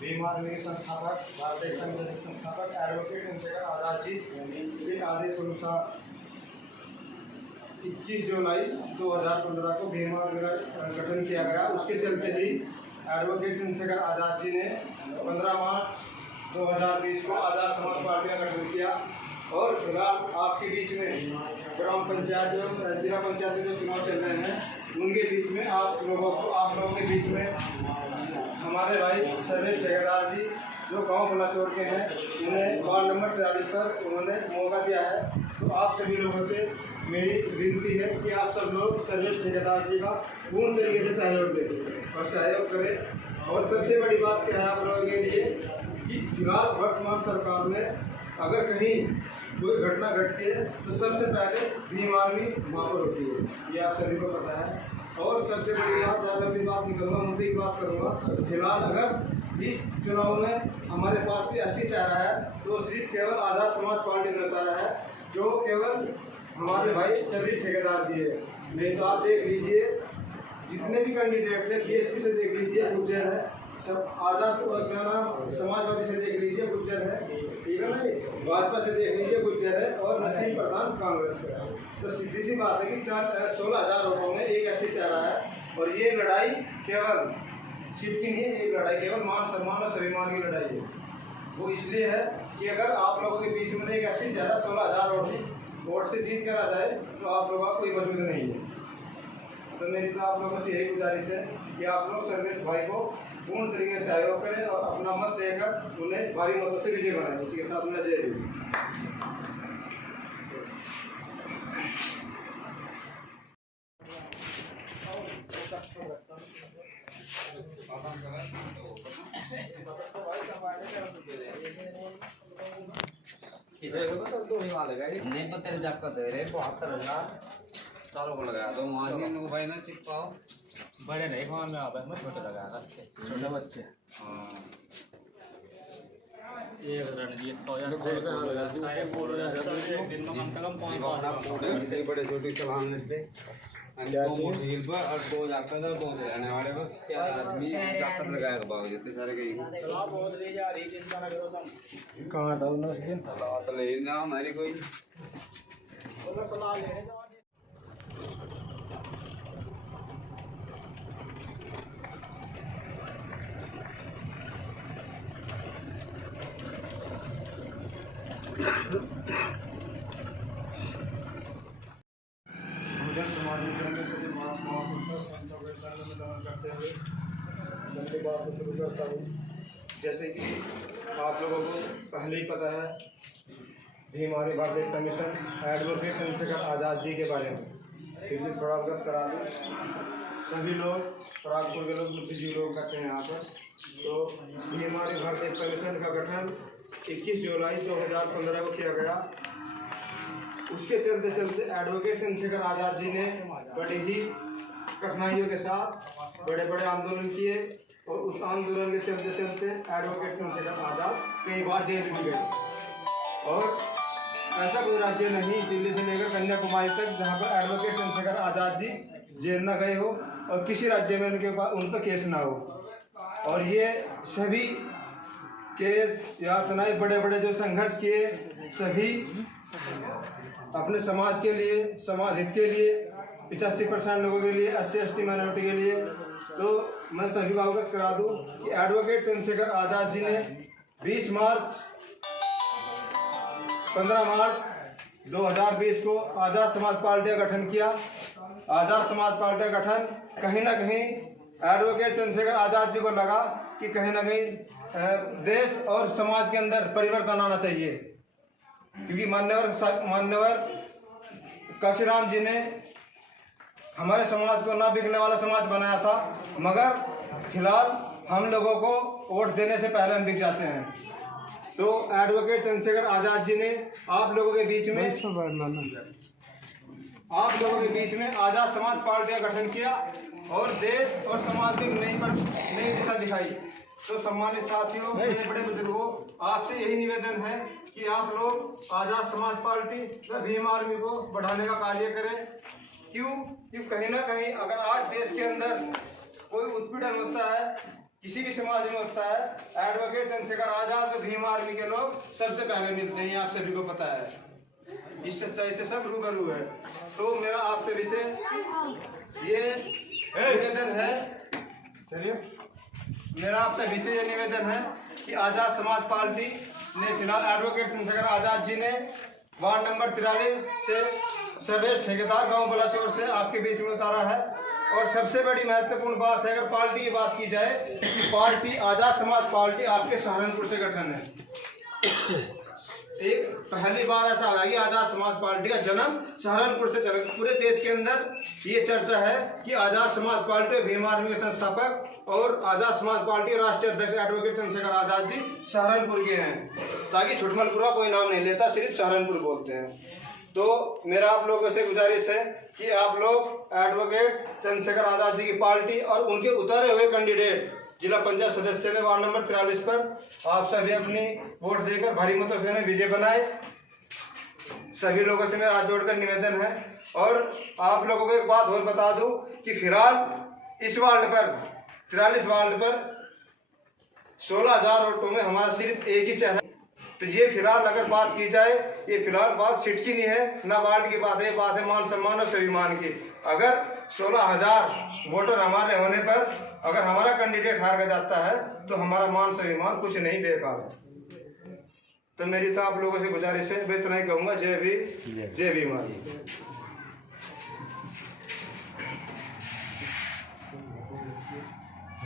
Bhim army के संस्थापक, भारतीय संघ के संस्थापक एडवोकेट चंद्रशेखर आजाद जी के आदेश अनुसार 21 जुलाई 2015 को भीम आर्मी का गठन किया गया। उसके चलते ही एडवोकेट चंद्रशेखर आजाद जी ने 15 मार्च 2020 को आज़ाद समाज पार्टी का गठन किया। और फिलहाल आपके बीच में ग्राम पंचायत जो जिला पंचायत के जो चुनाव चल रहे हैं उनके बीच में आप लोगों के बीच में हमारे भाई सर्वेश ठेकेदार जी जो गांव बलाचौर के हैं, उन्हें वार्ड नंबर 43 पर उन्होंने मौका दिया है। तो आप सभी लोगों से मेरी विनती है कि आप सब लोग सर्वेश ठेकेदार जी का पूर्ण तरीके से सहयोग दें और सहयोग करें। और सबसे बड़ी बात क्या है आप लोगों के लिए कि फिलहाल वर्तमान सरकार में अगर कहीं कोई घटना घटती है तो सबसे पहले भीम आर्मी वहाँ पर होती है, ये आप सभी को पता है। और सबसे बड़ी बात, ज़्यादा भी बात नहीं करूँगा, मुद्दे की बात करूँगा। तो फिलहाल अगर इस चुनाव में हमारे पास कोई ऐसी चेहरा है तो सिर्फ केवल आज़ाद समाज पार्टी का चेहरा है, जो केवल हमारे भाई सर्वेश ठेकेदार जी है। नहीं तो आप देख लीजिए जितने भी कैंडिडेट हैं, बीएसपी से देख लीजिए गुर्जर है, सब आज़ाद क्या नाम समाजवादी से देख लीजिए गुर्जर है, ठीक है ना, भाजपा से देख लीजिए गुर्जर है, और नसीम प्रधान कांग्रेस से है। तो सीधी सी बात है कि 16,000 वोटों में एक ऐसी चेहरा है। और ये लड़ाई केवल सीट की नहीं है, ये लड़ाई केवल मान सम्मान और स्वाभिमान की लड़ाई है। वो इसलिए है कि अगर आप लोगों के बीच में एक ऐसी चेहरा 16,000 वोट से जीत कर आ जाए तो आप लोगों का कोई वजूद नहीं है। तो मेरी तो आप लोगों से यही गुजारिश है कि आप लोग सर्वेश भाई को पूर्ण तरीके से सहयोग करें और अपना मत देकर उन्हें भारी मतों से विजय बनाएं। इसी के साथ में जय हिंद। नहीं पता जब का दे रहे 72,000 सालों को लगाया तो मार्जिन को भाई ना चिपकाओ बड़े नहीं फोन में आप मत छोटे लगा सकते छोटे बच्चे। हाँ ये रणजीत तो यार दिन में कम से कम 5 बड़े छोटे चलान लेते मोबाइल पर और 2,000 का दर 2 चलाने वाले पर क्या आदमी जाकर लगाएगा बाबू जितने सारे कहीं चला बहुत ले जा रही चिंता ना करो तुम। कहाँ था उन्होंने उस दिन तो ले ना हमारी कोई बोलो सलाह लेने जाओ। शुरू करता हूँ। जैसे कि आप लोगों को पहले ही पता है भीम आर्मी भारतीय कमीशन एडवोकेट चंद्रशेखर आज़ाद जी के बारे में फिर भी थोड़ा अवगत करा दूँ। सभी लोग परागपुर के लोग बुद्धिजीवी लोग करते हैं यहाँ पर। तो भीम आर्मी भारतीय कमीशन का गठन 21 जुलाई 2015 को किया गया। उसके चलते चलते एडवोकेट चंद्रशेखर आज़ाद जी ने बड़ी ही कठिनाइयों के साथ बड़े बड़े आंदोलन किए और उस आंदोलन के चलते चलते एडवोकेट चंद्रशेखर आज़ाद कई बार जेल भी गए। और ऐसा कोई राज्य नहीं दिल्ली से लेकर कन्याकुमारी तक जहां पर एडवोकेट चंद्रशेखर आज़ाद जी जेल न गए हो और किसी राज्य में उन पर केस ना हो। और ये सभी केस या तनाई बड़े बड़े जो संघर्ष किए सभी अपने समाज के लिए, समाज हित के लिए, 85% लोगों के लिए, SC ST माइनॉरिटी के लिए। तो मैं सभी को अवगत करा दूं कि एडवोकेट चंद्रशेखर आज़ाद जी ने 15 मार्च 2020 को आज़ाद समाज पार्टी का गठन किया। आज़ाद समाज पार्टी का गठन कहीं ना कहीं एडवोकेट चंद्रशेखर आज़ाद जी को लगा कि कहीं ना कहीं देश और समाज के अंदर परिवर्तन आना चाहिए, क्योंकि मान्यवर काशीराम जी ने हमारे समाज को ना बिकने वाला समाज बनाया था, मगर फिलहाल हम लोगों को वोट देने से पहले हम बिक जाते हैं। तो एडवोकेट चंद्रशेखर आज़ाद जी ने आप लोगों के बीच में आज़ाद समाज पार्टी का गठन किया और देश और समाज की नई दिशा दिखाई। तो सम्मानित साथियों, बड़े बड़े बुजुर्गों, आज से यही निवेदन है कि आप लोग आज़ाद समाज पार्टी व भीम आर्मी को बढ़ाने का कार्य करें। क्यों? कहीं ना कहीं अगर आज देश के अंदर कोई उत्पीड़न होता है किसी भी समाज में होता है, एडवोकेट चंद्रशेखर आजाद व भीम आर्मी के लोग सबसे पहले मिलते हैं, आप सभी को पता है। इस सच्चाई से सब रूबरू है। तो मेरा आप सभी से ये निवेदन है, चलिए मेरा आप सभी से ये निवेदन है कि आजाद समाज पार्टी ने फिलहाल एडवोकेट चंद्रशेखर आजाद जी ने वार्ड नंबर 43 से सर्वेश ठेकेदार गांव बलाचौर से आपके बीच में उतारा है। और सबसे बड़ी महत्वपूर्ण बात है, अगर पार्टी की बात की जाए कि पार्टी आजाद समाज पार्टी आपके सहारनपुर से गठन है। एक पहली बार ऐसा हुआ कि आजाद समाज पार्टी का जन्म सहारनपुर से चला। पूरे देश के अंदर ये चर्चा है कि आजाद समाज पार्टी भीम आर्मी के संस्थापक और आजाद समाज पार्टी राष्ट्रीय अध्यक्ष एडवोकेट चंद्रशेखर आजाद जी सहारनपुर के हैं, ताकि छुटमलपुर का कोई नाम नहीं लेता, सिर्फ सहारनपुर बोलते हैं। तो मेरा आप लोगों से गुजारिश है कि आप लोग एडवोकेट चंद्रशेखर आजाद जी की पार्टी और उनके उतारे हुए कैंडिडेट जिला पंचायत सदस्य में वार्ड नंबर 43 पर आप सभी अपनी वोट देकर भारी मतों से उन्हें विजय बनाए। सभी लोगों से मेरा हाथ जोड़कर निवेदन है। और आप लोगों को एक बात और बता दूं कि फिलहाल इस वार्ड पर 43 वार्ड पर 16,000 वोटों में हमारा सिर्फ एक ही चेहरा। तो ये फिलहाल अगर बात की जाए, ये फिलहाल बात सीट की नहीं है, ना वार्ड की बात है, बात है मान सम्मान और स्वाभिमान की। अगर 16,000 वोटर हमारे होने पर अगर हमारा कैंडिडेट हार जाता है तो हमारा मान स्वाभिमान कुछ नहीं बेकार है। तो मेरी तो आप लोगों से गुजारिश है, मैं इतना ही कहूँगा, जय भीम आर्मी।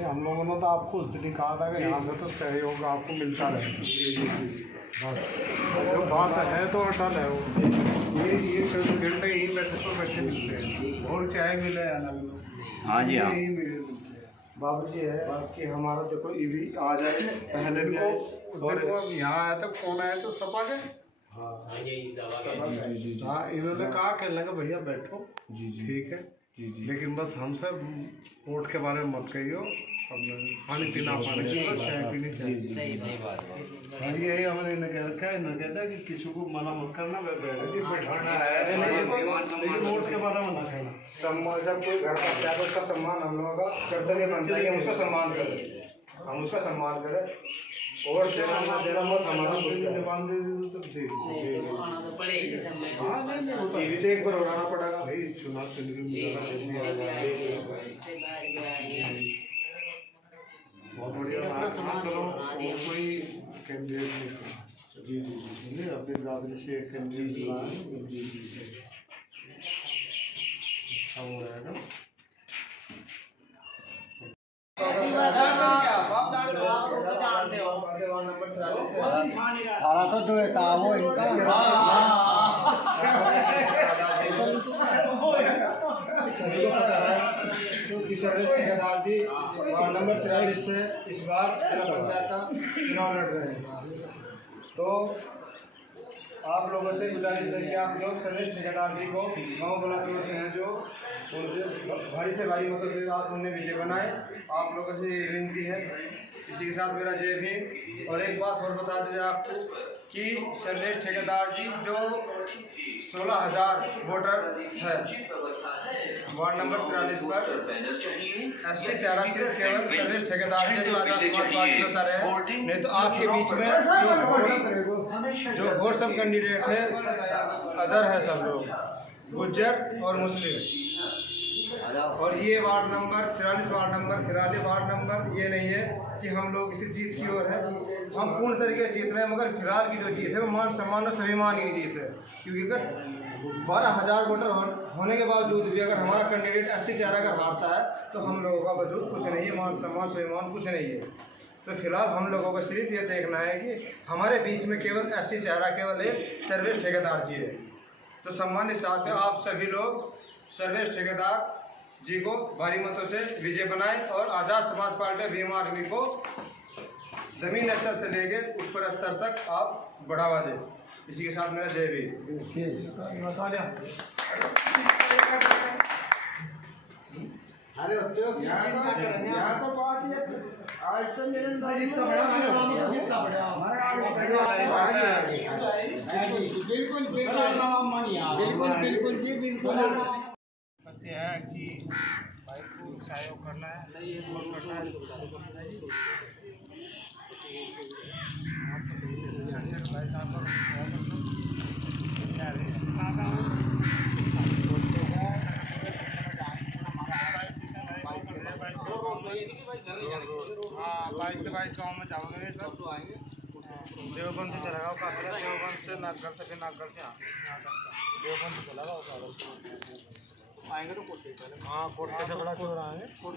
हम लोगों ने तो आपको उस दिन कहा था कि यहाँ से तो सहयोग आपको मिलता रहे, बस जो बात है तो अटल है वो। ये 24 घंटे यही बैठे मिलते हैं, और चाहे मिले या ना मिले। हाँ जी, हाँ यही मिले बाबू जी है बस कि हमारा देखो ईवी आ जाए पहले भी आए, और यहाँ आया तो कौन आया तो सपा के। हाँ, इन्होंने कहा कहने लगा भैया बैठो, ठीक है, लेकिन बस हमसे वोट के बारे में मत कहियो, पानी पीना चाय पीनी चाहिए। यही हमने इन्हें कह रखा है, इन्हें कहता है कि किसी को मना मत करना, बैठाना है, लेकिन वोट के बारे में मत कहना। सम्मान, जब कोई घर का त्याग उसका सम्मान हम लोगों का कर्तव्य बनता है कि हम उसका सम्मान करें, हम उसका सम्मान करें। और देना ना देना मत हमारा जबान दे दी तो टीवी से एक बार उड़ाना पड़ेगा भाई, चुनाव बहुत बढ़िया। चलो कोई कैंडिडेट नहीं, अपनी बिरादरी से एक कैंडिडेट अच्छा हो रहेगा। थारा तो जो है वो इनका सर्वेश ठेकेदार जी वार्ड नंबर 43 से इस बार जिला पंचायत का चुनाव लड़ रहे हैं। तो आप लोगों से गुजारिश है कि आप लोग सर्वेश ठेकेदार जी को गाँव बलाचौर से हैं, जो उनसे भारी से भारी मतों से आप उन्हें विजय बनाए। आप लोगों से ये विनती है। इसी के साथ मेरा जय भीम। और एक बात और बता दीजिए आपको कि सर्वेश ठेकेदार जी जो 16,000 वोटर है वार्ड नंबर 43 पर, ऐसे चेहरा सिर्फ केवल सर्वेश ठेकेदार जी जो आजाद समाज पार्टी में उतारे हैं, नहीं तो आपके बीच में जो और सब कैंडिडेट है अदर है, सब लोग गुज्जर और मुस्लिम। और ये वार्ड नंबर 43 वार्ड नंबर ये नहीं है कि हम लोग इसे जीत की ओर है, हम पूर्ण तरीके से जीत रहे हैं। मगर फिलहाल की जो जीत है वो मान सम्मान और स्वाभिमान की जीत है, क्योंकि अगर 12,000 वोटर होने के बावजूद भी अगर हमारा कैंडिडेट ऐसी चेहरा अगर हारता है तो हम लोगों का वजूद कुछ नहीं है, मान सम्मान स्वाभिमान कुछ नहीं है। तो फिलहाल हम लोगों को सिर्फ ये देखना है कि हमारे बीच में केवल ऐसी चेहरा केवल एक सर्वेश ठेकेदार जी है। तो सम्मानित साथियों, आप सभी लोग सर्वेश ठेकेदार जी को भारी मतों से विजय बनाएं और आजाद समाज पार्टी भीम आर्मी को जमीन स्तर से लेकर ऊपर स्तर तक आप बढ़ावा दें। इसी के साथ मेरा जय भीम। अरे यहाँ तो बात ये आज तो मेरे जितना बड़ा बिल्कुल जी बिल्कुल है कि भाई को सहयोग करना है, करना है। भाई साहब हाँ 22 से 22 गाँव में जाओगे सब तो आएंगे। देवबंद से चला गया देवबंद से नागल से, फिर नागल से यहाँ तक देवबंद से चला गया आएंगे तो कोर्ट हाँ कोर्ट से बड़ा चोर आएंगे, कोर्ट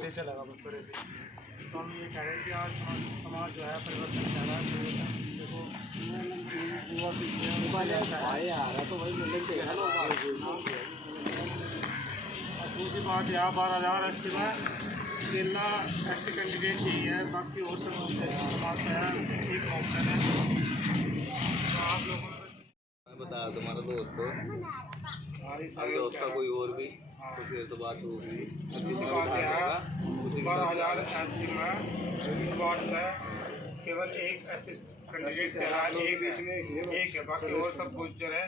से चलेगा बस थोड़े से। तो हम ये कह रहे हैं कि आज समाज जो है परिवर्तन चाह रहा है। देखो तो वही मिलने चाहिए ना। दूसरी बात यहाँ 12,080 में केला ऐसे कैंडिडेट यही है, बाकी और सब समाज का है एक ऑप्शन है। तो आप लोगों को बता तुम्हारा दोस्त को अभी उसका कोई और भी उसी तो बात होगी उसी बात है 12,080 में इस बात से केवल एक ऐसे कैंडिडेट चला है, एक है, बाकी और सब गुज्जर है।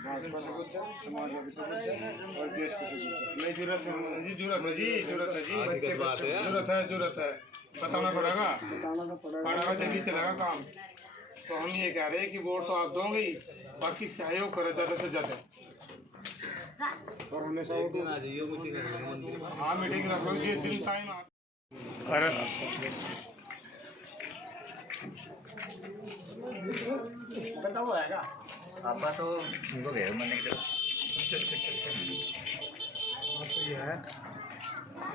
समाजवादी से और देश को नहीं जरूरत है जी, जरूरत है बताना पड़ेगा जल्दी चलेगा काम। तो हम ये कह रहे हैं कि वोट तो आप दोगे ही, बाकी सहयोग करो ज़्यादा से ज़्यादा और हमेशा हाँ मीटिंग रखो जिस दिन टाइम आप अरे बताओ आएगा आपका तो उनको भेज मैंने ये है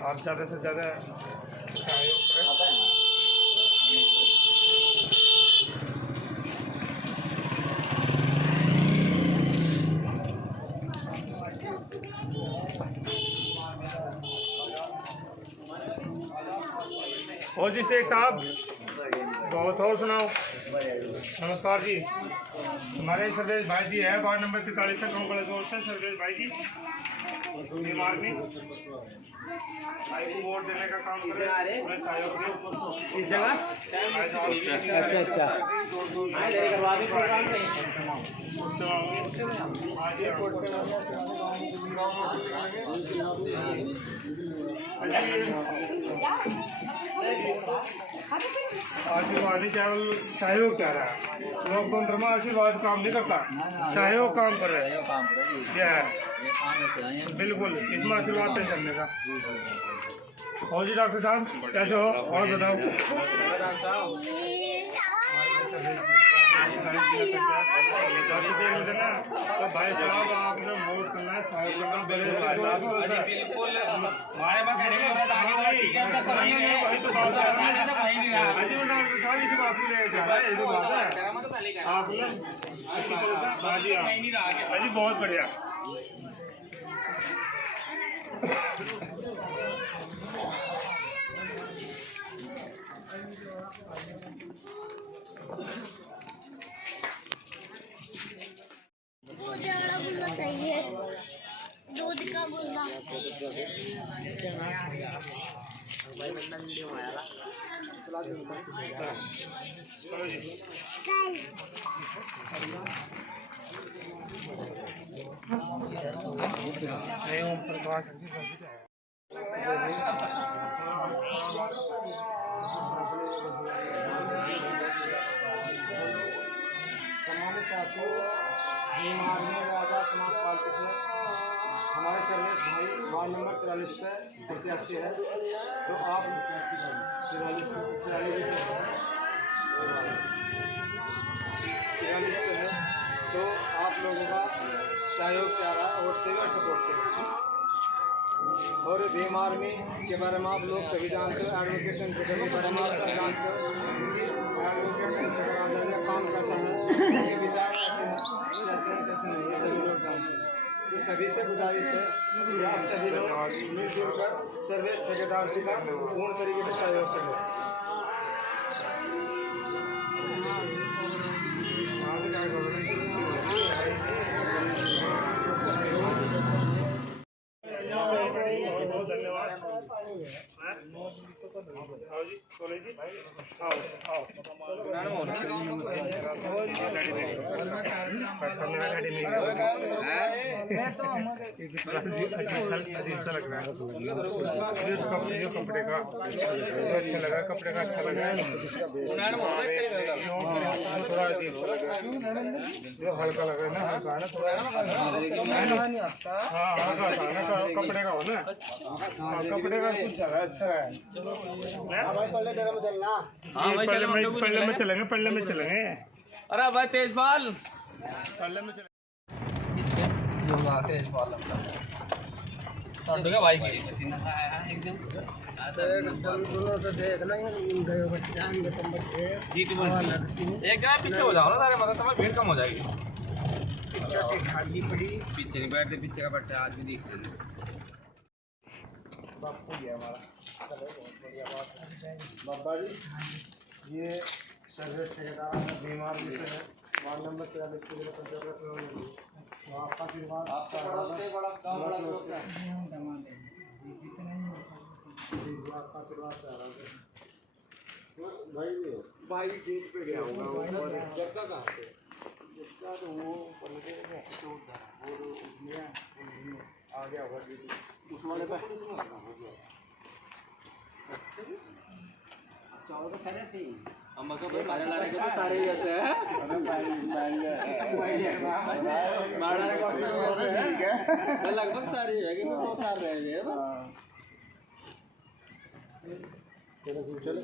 आप ज़्यादा से ज़्यादा सहयोग करें। और जी शेख साहब बहुत और सुनाओ। नमस्कार जी, हमारे सर्वेश भाई जी है वार्ड नंबर 43 से गाँव कलेक्टर से सर्वेश भाई जी बीमार में भाई को वोट देने का काम कर रहे हैं, सहयोग दे इस जगह। अच्छा आशीर्वाद ही केवल सहयोग चाह रहा है, लोकतंत्र में आशीर्वाद काम नहीं करता, सहयोग काम कर रहे हैं। क्या है बिल्कुल इसमें आशीर्वाद नहीं करने का। और जी डॉक्टर साहब कैसे हो और बताओ। तो भाई साहब आपने वोट करना है, सहयोग करना बिल्कुल आपने बहुत बढ़िया। गुल्ला चाहिए, दूध का गुल्ला। ओम प्रकाश सम्मानित साथियों, बीमार में राजा समाज पार्टी से हमारे सर्वेश भाई वार्ड नंबर 43 पे प्रत्याशी है। तो आप 43 पे है, तो आप लोगों का सहयोग चाह रहा है और सेवा सपोर्ट से। और भीम आर्मी के बारे में आप लोग सभी जानते हो, एडवोकेट सेंटर के बारे में आप सब जानते हो। एडवोकेट सेंटर काम कैसा है, उनके विचार कैसे हैं, कैसे नहीं, ये सभी लोग जानते हैं। तो सभी से गुजारिश है कि आप सभी लोग मिलजुल कर सर्वेश ठेकेदार जी का पूर्ण तरीके से सहयोग करें। बहुत धन्यवाद। कपड़े का अच्छा लगा, कपड़े का अच्छा लगा, जो हल्का लगा ना, हल्का है ना थोड़ा, हाँ हल्का था ना, कपड़े का हो ना, कपड़े का कुछ अच्छा है। पल्ले में चलेंगे। अरे भाई तेजपाल पल्ले में चलेंगे। तेजपाल लगता भाई की पसीना सा आया एकदम। एक जगह पीछे हो जाओ ना सारे, मतलब तुम्हारी भीड़ कम हो जाएगी। पीछे नहीं बैठते, पीछे का बैठते आदमी दिखते हैं। बाबा जी ये सर्विस ठेकेदार बीमार जैसे है, वार्ड नंबर 43 के लिए पंचायत तो आपका आशीर्वाद, आपका आशीर्वाद चाह रहा हूँ भाई बीच पे गया होगा जगह कहाँ पे जगह तो वो और उसमें आ गया होगा उस वाले पे। अच्छा वो तो खैर से ही हम को भाई मारा ला रहे तो सारे जैसे हैं। मारा ला को लगभग सारे है कि वो खा रहे हैं बस। चलो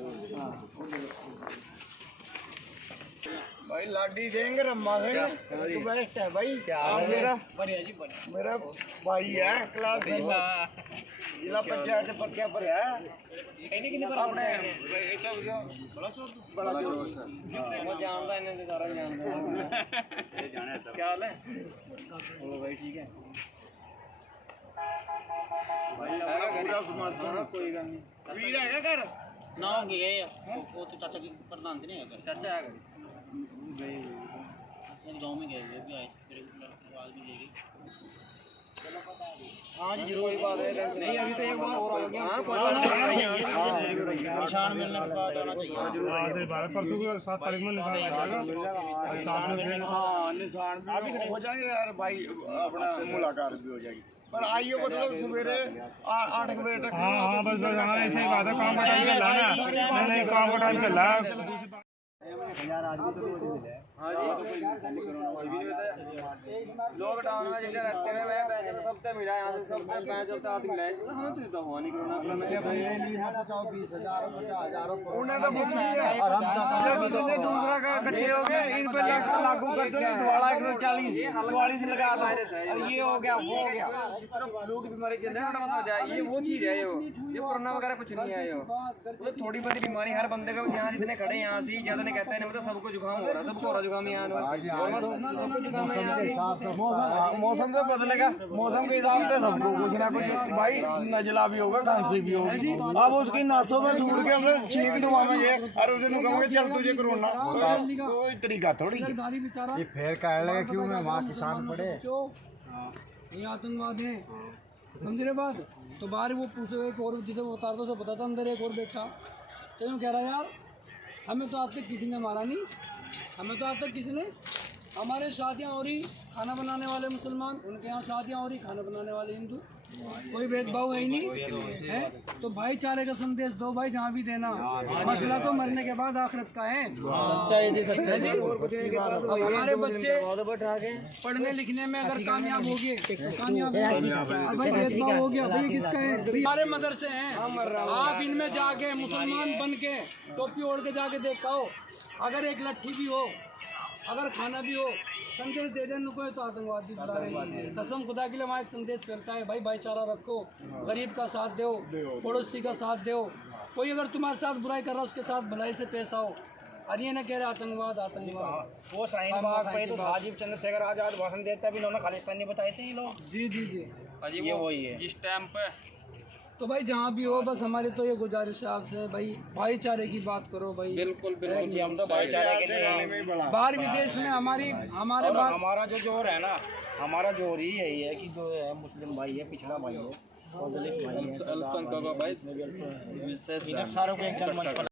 भाई लाडी देंगे रम्मा से तो बेस्ट है भाई। आप मेरा भाई है क्लास जिला पंचायत से पर्चा पर है अपने बड़ा जोर वो जानता है इन्हें सारा जानता है। क्या हाल है भाई? ठीक है भाई पूरा समाज कोई गल नहीं। वीर है घर ना गए वो तो चाचा की प्रधान नहीं है चाचा है गाँव में गए भी आए आवाज भी देगी। हाँ जी जरूर बात है नहीं अभी तो एक बार और आ गया। निशान मिलने के बाद आना चाहिए। परसों को 7 तारीख में निशान हो जाएंगे यार भाई अपना मुलाकात भी हो जाएगी पर आइए मतलब सवेरे 8 बजे तक। हाँ बस ऐसे ही बात है, काम का टाइम चल रहा है ना, नहीं काम का टाइम चल रहा है। लॉकडाउन में जितने रखते हैं मैं पैसे तो सबसे मिला यहाँ से सबसे पैसे चलता आदमी मिला हमें तो हुआ नहीं कोरोना उन्हें तो कुछ नहीं है और हम दूसरा का इकट्ठे हो गए इन पे लागू कर दो 140 लगा दो और ये हो गया वो हो गया। लोग बीमारी चल रही है ये वो चीज है ये कोरोना वगैरह कुछ नहीं है। ये थोड़ी बहुत बीमारी हर बंदे का यहाँ जितने खड़े यहाँ से ज्यादा नहीं कहते हैं मतलब सबको जुकाम हो रहा है, सबको हो रहा जुकाम यहाँ मौसम से बदलेगा, मौसम के हिसाब से सबको कुछ ना कुछ भाई नजला भी होगा खांसी भी होगी। अब उसकी नासों में छूट के उसे छींक दबाएंगे और उसे कहोगे चल तुझे कोरोना कोई तरीका थोड़ी ये फेर कह लेगा क्यों मैं वहाँ किसान पड़े ये आतंकवाद है समझ रहे बात। तो बाहर वो पूछो एक और जिसे वो उतार दो उसे पता था अंदर एक और बैठा तो कह रहा यार हमें तो आज तक किसी ने मारा नहीं, हमें तो आज तक किसी ने हमारे शादियाँ हो रही खाना बनाने वाले मुसलमान उनके यहाँ शादियाँ हो रही खाना बनाने वाले हिंदू, कोई भेदभाव है ही नहीं है। तो भाईचारे का संदेश दो भाई जहाँ भी देना, मसला तो मरने के बाद आखिरत का है। अब हमारे बच्चे पढ़ने लिखने में अगर कामयाब हो गए अब भाई भेदभाव हो गया भाई किसका है? हमारे मदरसे हैं, आप इनमें जाके मुसलमान बन के टोपी ओढ़ के जाके देख पाओ अगर एक लट्ठी भी हो अगर खाना भी हो संदेश दे देने को तो आतंकवाद भी बुला रहे हैं। कसम खुदा के लिए वहाँ एक संदेश फैलता है भाई भाईचारा रखो, गरीब का साथ दो, पड़ोसी का साथ दो, कोई अगर तुम्हारे साथ बुराई कर रहा है उसके साथ भलाई से पेश आओ। और ये ना कह रहे आतंकवाद वो शाहीन बाग पे तो राजीव चंद्रशेखर आजाद भाषण देते भी इन्होंने खालिस्तानी बताए थे ये लोग। जी जी जी ये वही है जिस टाइम पे तो भाई जहाँ भी हो बस हमारी तो ये गुजारिश है आपसे भाई भाईचारे की बात करो भाई। बिल्कुल जी हम तो भाईचारे के लिए बाहर विदेश में हमारा जो जोर है ना हमारा जोर ही यही है कि जो है मुस्लिम भाई है पिछड़ा भाई है अल्पसंख्यकों का भाई विशेष